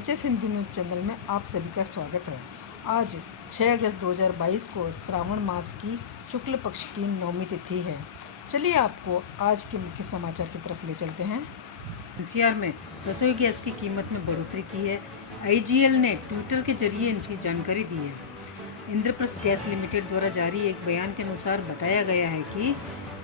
H Hindi news channel में आप सभी का स्वागत है। आज 6 अगस्त 2022 को श्रावण मास की शुक्ल पक्ष की नवमी तिथि है। चलिए आपको आज के मुख्य समाचार की तरफ ले चलते हैं। एनसीआर में रसोई गैस की कीमत में बढ़ोतरी की है। आईजीएल ने ट्विटर के जरिए इनकी जानकारी दी है। इंद्रप्रस्थ गैस लिमिटेड द्वारा जारी एक बयान के अनुसार बताया गया है कि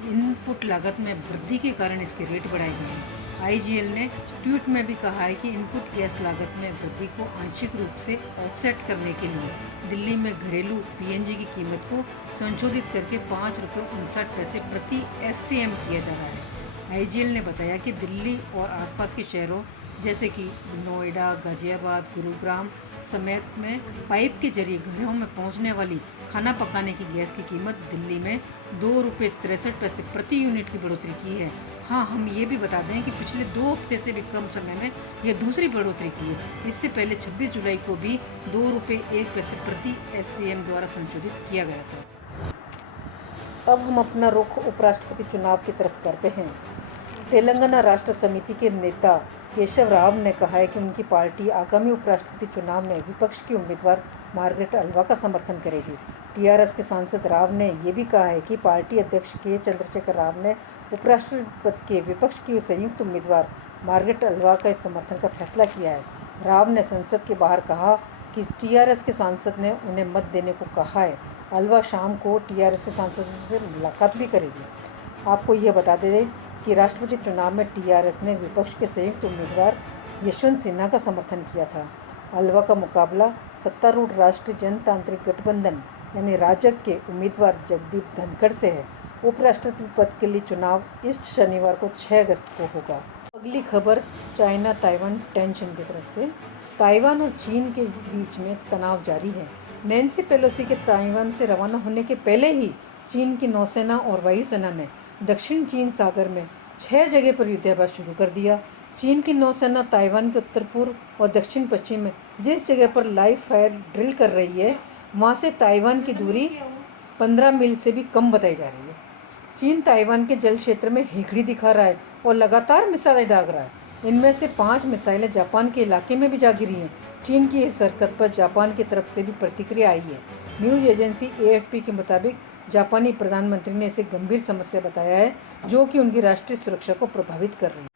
इनपुट लागत में वृद्धि के कारण इसके रेट बढ़ाए गए हैं। आईजीएल ने ट्वीट में भी कहा है कि इनपुट गैस लागत में वृद्धि को आंशिक रूप से ऑफसेट करने के लिए दिल्ली में घरेलू पीएनजी की कीमत को संशोधित करके ₹5.59 प्रति एससीएम किया जा रहा है। आईजीएल ने बताया कि दिल्ली और आसपास के शहरों जैसे कि नोएडा, गाजियाबाद, गुरुग्राम समेत में पाइप के जरिए घरों में पहुंचने वाली खाना पकाने की गैस की कीमत दिल्ली में ₹2.63 प्रति यूनिट की बढ़ोतरी की है। हाँ, हम ये भी बता दें कि पिछले 2 हफ्ते से भी कम समय में यह दूसरी बढ़ोतरी की है। इससे पहले 26 जुलाई को भी ₹2.01 प्रति एससीएम द्वारा संशोधित किया गया था। अब हम अपना रुख उपराष्ट्रपति चुनाव की तरफ करते हैं। तेलंगाना राष्ट्र समिति के नेता केशव राव ने कहा है कि उनकी पार्टी आगामी उपराष्ट्रपति चुनाव में विपक्ष की उम्मीदवार मार्गरेट अल्वा का समर्थन करेगी। टीआरएस के सांसद राव ने यह भी कहा है कि पार्टी अध्यक्ष के चंद्रशेखर राव ने उपराष्ट्रपति के विपक्ष की संयुक्त उम्मीदवार मार्गरेट अल्वा का इस समर्थन का फैसला किया है। राव ने संसद के बाहर कहा कि टीआरएस के सांसद ने उन्हें मत देने को कहा है। अल्वा शाम को टीआरएस के सांसदों से मुलाकात भी करेगी। आपको यह बता दें कि राष्ट्रपति चुनाव में टीआरएस ने विपक्ष के संयुक्त उम्मीदवार यशवंत सिन्हा का समर्थन किया था। अल्वा का मुकाबला सत्तारूढ़ राष्ट्रीय जनतांत्रिक गठबंधन यानी राजग के उम्मीदवार जगदीप धनखड़ से है। उपराष्ट्रपति पद के लिए चुनाव इस शनिवार को 6 अगस्त को होगा। अगली खबर चाइना ताइवान टेंशन की तरफ से। ताइवान और चीन के बीच में तनाव जारी है। नैन्सी पेलोसी के ताइवान से रवाना होने के पहले ही चीन की नौसेना और वायुसेना ने दक्षिण चीन सागर में 6 जगह पर युद्धाभ्यास शुरू कर दिया। चीन की नौसेना ताइवान के उत्तर पूर्व और दक्षिण पश्चिम में जिस जगह पर लाइव फायर ड्रिल कर रही है, वहाँ से ताइवान की दूरी 15 मील से भी कम बताई जा रही है। चीन ताइवान के जल क्षेत्र में हेखड़ी दिखा रहा है और लगातार मिसाइलें दाग रहा है। इनमें से 5 मिसाइलें जापान के इलाके में भी जा गिरी हैं। चीन की इस हरकत पर जापान की तरफ से भी प्रतिक्रिया आई है। न्यूज़ एजेंसी एएफपी के मुताबिक जापानी प्रधानमंत्री ने इसे गंभीर समस्या बताया है, जो कि उनकी राष्ट्रीय सुरक्षा को प्रभावित कर रही है।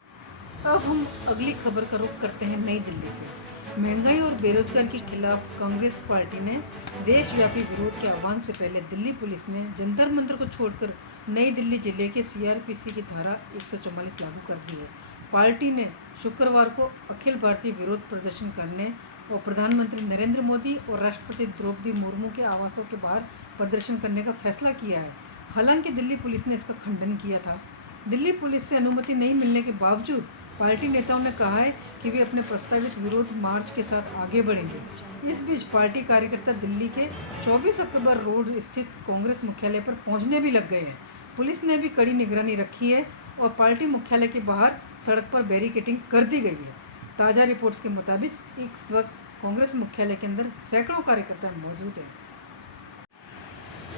अब हम अगली खबर का रुख करते हैं नई दिल्ली से। महंगाई और बेरोजगार के खिलाफ कांग्रेस पार्टी ने देशव्यापी विरोध के आह्वान से पहले दिल्ली पुलिस ने जंतर मंतर को छोड़कर नई दिल्ली जिले के सीआरपीसी की धारा 144 लागू कर दी है। पार्टी ने शुक्रवार को अखिल भारतीय विरोध प्रदर्शन करने और प्रधानमंत्री नरेंद्र मोदी और राष्ट्रपति द्रौपदी मुर्मू के आवासों के बाहर प्रदर्शन करने का फैसला किया है। हालांकि दिल्ली पुलिस ने इसका खंडन किया था। दिल्ली पुलिस से अनुमति नहीं मिलने के बावजूद पार्टी नेताओं ने कहा है कि वे अपने प्रस्तावित विरोध मार्च के साथ आगे बढ़ेंगे। इस बीच पार्टी कार्यकर्ता दिल्ली के 24 अक्टूबर रोड स्थित कांग्रेस मुख्यालय पर पहुंचने भी लग गए हैं। पुलिस ने भी कड़ी निगरानी रखी है और पार्टी मुख्यालय के बाहर सड़क पर बैरिकेडिंग कर दी गई है। ताज़ा रिपोर्ट्स के मुताबिक इस वक्त कांग्रेस मुख्यालय के अंदर सैकड़ों कार्यकर्ता मौजूद हैं।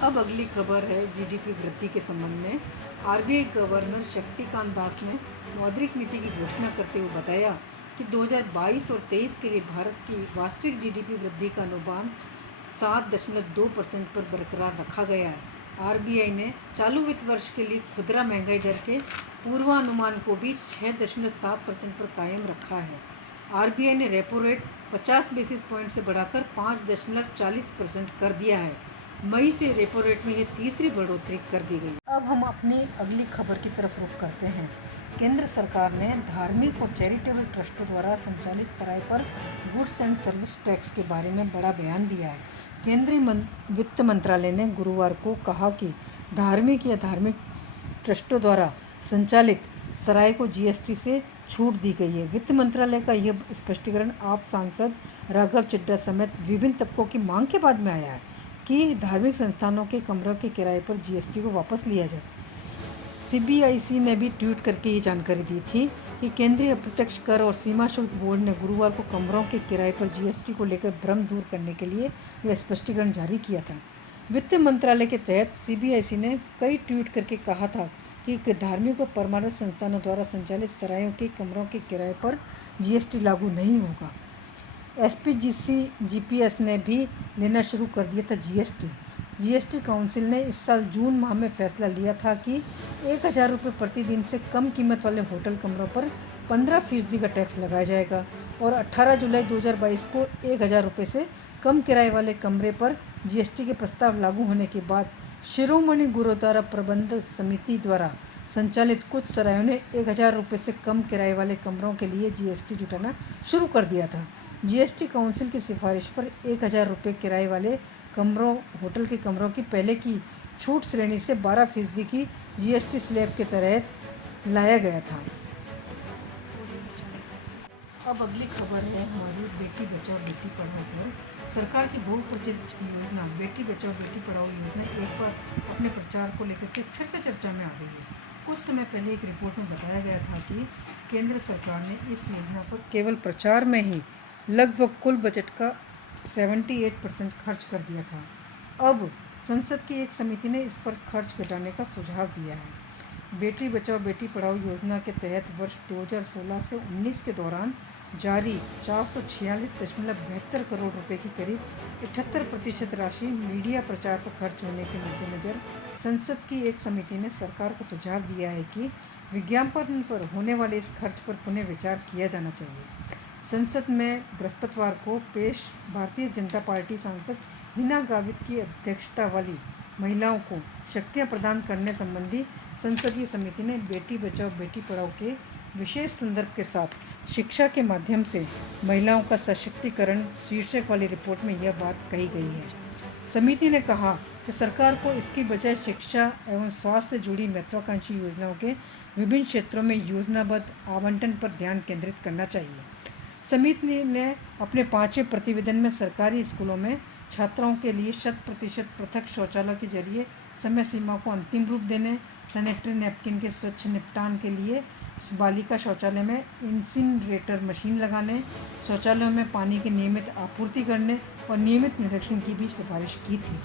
अब अगली खबर है जीडीपी वृद्धि के संबंध में। आरबीआई गवर्नर शक्तिकांत दास ने मौद्रिक नीति की घोषणा करते हुए बताया कि 2022 और 23 के लिए भारत की वास्तविक जीडीपी वृद्धि का अनुमान 7.2% पर बरकरार रखा गया है। आरबीआई ने चालू वित्त वर्ष के लिए खुदरा महंगाई दर के पूर्वानुमान को भी 6.7% पर कायम रखा है। आरबीआई ने रेपो रेट 50 बेसिस पॉइंट से बढ़ाकर 5.40% कर दिया है। मई से रेपो रेट में ये तीसरी बढ़ोतरी कर दी गई। अब हम अपनी अगली खबर की तरफ रुख करते हैं। केंद्र सरकार ने धार्मिक और चैरिटेबल ट्रस्टों द्वारा संचालित सराय पर गुड्स एंड सर्विस टैक्स के बारे में बड़ा बयान दिया है। केंद्रीय वित्त मंत्रालय ने गुरुवार को कहा कि धार्मिक या धार्मिक ट्रस्टों द्वारा संचालित सराय को जीएसटी से छूट दी गई है। वित्त मंत्रालय का यह स्पष्टीकरण आप सांसद राघव चड्ढा समेत विभिन्न तबकों की मांग के बाद में आया है कि धार्मिक संस्थानों के कमरों के किराए पर जीएसटी को वापस लिया जाए। सीबीआईसी ने भी ट्वीट करके ये जानकारी दी थी कि केंद्रीय अप्रत्यक्ष कर और सीमा शुल्क बोर्ड ने गुरुवार को कमरों के किराए पर जीएसटी को लेकर भ्रम दूर करने के लिए यह स्पष्टीकरण जारी किया था। वित्त मंत्रालय के तहत सीबीआईसी ने कई ट्वीट करके कहा था कि धार्मिक और परमाणु संस्थानों द्वारा संचालित सरायों के कमरों के किराए पर जीएसटी लागू नहीं होगा। एसपीजीसी जीपीएस ने भी लेना शुरू कर दिया था जीएसटी काउंसिल ने इस साल जून माह में फैसला लिया था कि 1,000 रुपये प्रतिदिन से कम कीमत वाले होटल कमरों पर 15% का टैक्स लगाया जाएगा और 18 जुलाई 2022 को 1,000 रुपये से कम किराए वाले कमरे पर जीएसटी के प्रस्ताव लागू होने के बाद शिरोमणि गुरुद्वारा प्रबंधक समिति द्वारा संचालित कुछ सरायों ने 1,000 रुपये से कम किराए वाले कमरों के लिए जीएसटी जुटाना शुरू कर दिया था। जीएसटी काउंसिल की सिफारिश पर 1,000 रुपये किराए वाले कमरों होटल के कमरों की पहले की छूट श्रेणी से 12% की जीएसटी स्लैब के तहत लाया गया था। अब अगली खबर है हमारी बेटी बचाओ बेटी पढ़ाओ पर। सरकार की बहुप्रचलित योजना बेटी बचाओ बेटी पढ़ाओ योजना एक बार अपने प्रचार को लेकर के फिर से चर्चा में आ गई है। कुछ समय पहले एक रिपोर्ट में बताया गया था कि केंद्र सरकार ने इस योजना पर केवल प्रचार में ही लगभग कुल बजट का 78% खर्च कर दिया था। अब संसद की एक समिति ने इस पर खर्च घटाने का सुझाव दिया है। बेटी बचाओ बेटी पढ़ाओ योजना के तहत वर्ष 2016 से 19 के दौरान जारी 446.72 करोड़ रुपए की करीब 78% राशि मीडिया प्रचार पर खर्च होने के मद्देनज़र संसद की एक समिति ने सरकार को सुझाव दिया है कि विज्ञापन पर होने वाले इस खर्च पर पुनः विचार किया जाना चाहिए। संसद में बृहस्पतिवार को पेश भारतीय जनता पार्टी सांसद हिना गावित की अध्यक्षता वाली महिलाओं को शक्तियां प्रदान करने संबंधी संसदीय समिति ने बेटी बचाओ बेटी पढ़ाओ के विशेष संदर्भ के साथ शिक्षा के माध्यम से महिलाओं का सशक्तिकरण शीर्षक वाली रिपोर्ट में यह बात कही गई है। समिति ने कहा कि सरकार को इसकी बजाय शिक्षा एवं स्वास्थ्य से जुड़ी महत्वाकांक्षी योजनाओं के विभिन्न क्षेत्रों में योजनाबद्ध आवंटन पर ध्यान केंद्रित करना चाहिए। समिति ने अपने 5वें प्रतिवेदन में सरकारी स्कूलों में छात्राओं के लिए 100% पृथक शौचालय के जरिए समय सीमा को अंतिम रूप देने, सैनिटरी नैपकिन के स्वच्छ निपटान के लिए बालिका शौचालय में इंसिनरेटर मशीन लगाने, शौचालयों में पानी की नियमित आपूर्ति करने और नियमित निरीक्षण की भी सिफारिश की थी।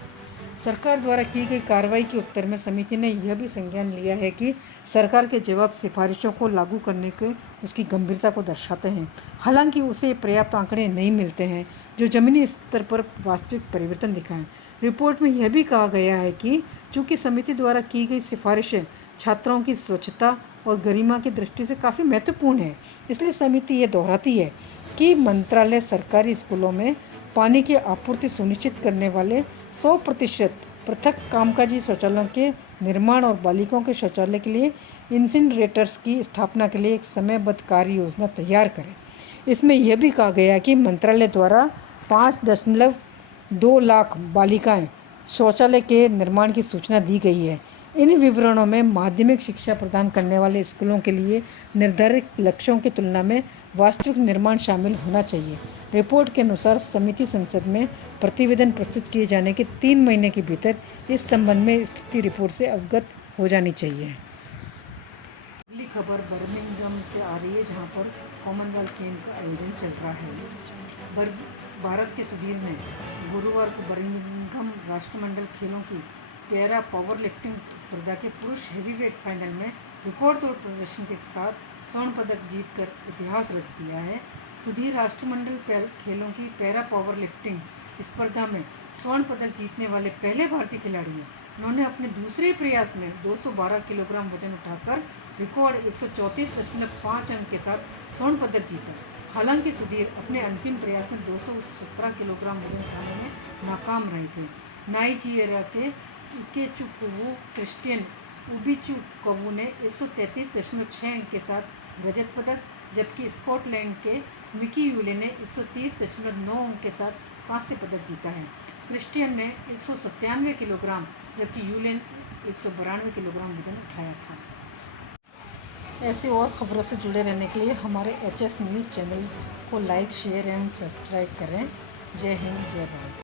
सरकार द्वारा की गई कार्रवाई के उत्तर में समिति ने यह भी संज्ञान लिया है कि सरकार के जवाब सिफारिशों को लागू करने के उसकी गंभीरता को दर्शाते हैं। हालांकि उसे पर्याप्त आंकड़े नहीं मिलते हैं जो ज़मीनी स्तर पर वास्तविक परिवर्तन दिखाएं। रिपोर्ट में यह भी कहा गया है कि चूँकि समिति द्वारा की गई सिफारिशें छात्राओं की स्वच्छता और गरिमा की दृष्टि से काफ़ी महत्वपूर्ण है, इसलिए समिति ये दोहराती है कि मंत्रालय सरकारी स्कूलों में पानी की आपूर्ति सुनिश्चित करने वाले 100% पृथक कामकाजी शौचालयों के निर्माण और बालिकाओं के शौचालय के लिए इंसिनरेटर्स की स्थापना के लिए एक समयबद्ध कार्य योजना तैयार करें। इसमें यह भी कहा गया कि मंत्रालय द्वारा 5.2 लाख बालिकाएं शौचालय के निर्माण की सूचना दी गई है। इन विवरणों में माध्यमिक शिक्षा प्रदान करने वाले स्कूलों के लिए निर्धारित लक्ष्यों की तुलना में वास्तविक निर्माण शामिल होना चाहिए। रिपोर्ट के अनुसार समिति संसद में प्रतिवेदन प्रस्तुत किए जाने के 3 महीने के भीतर इस संबंध में स्थिति रिपोर्ट से अवगत हो जानी चाहिए। अगली खबर बर्मिंघम से आ रही है, जहां पर कॉमनवेल्थ गेम का आयोजन चल रहा है। भारत के सुधीर ने गुरुवार को बर्मिंघम राष्ट्रमंडल खेलों की पैरा पावर लिफ्टिंग स्पर्धा के पुरुष हेवीवेट फाइनल में रिकॉर्ड तोड़ प्रदर्शन के साथ स्वर्ण पदक जीतकर इतिहास रच दिया है। सुधीर राष्ट्रमंडल खेलों की पैरा पावर लिफ्टिंग स्पर्धा में स्वर्ण पदक जीतने वाले पहले भारतीय खिलाड़ी हैं। उन्होंने अपने दूसरे प्रयास में 212 किलोग्राम वजन उठाकर रिकॉर्ड 134.5 अंक के साथ स्वर्ण पदक जीता। हालांकि सुधीर अपने अंतिम प्रयास में 217 किलोग्राम वजन उठाने में नाकाम रहे थे। नाइजीरिया के इकेचुकुवु क्रिस्टियन उबिचुकवु ने 133.6 अंक के साथ रजत पदक, जबकि स्कॉटलैंड के मिकी यूले ने 130.9 अंक के साथ कांस्य पदक जीता है। क्रिस्टियन ने 197 किलोग्राम जबकि यूले 192 किलोग्राम वजन उठाया था। ऐसे और खबरों से जुड़े रहने के लिए हमारे HS न्यूज़ चैनल को लाइक, शेयर एवं सब्सक्राइब करें। जय हिंद, जय भारत।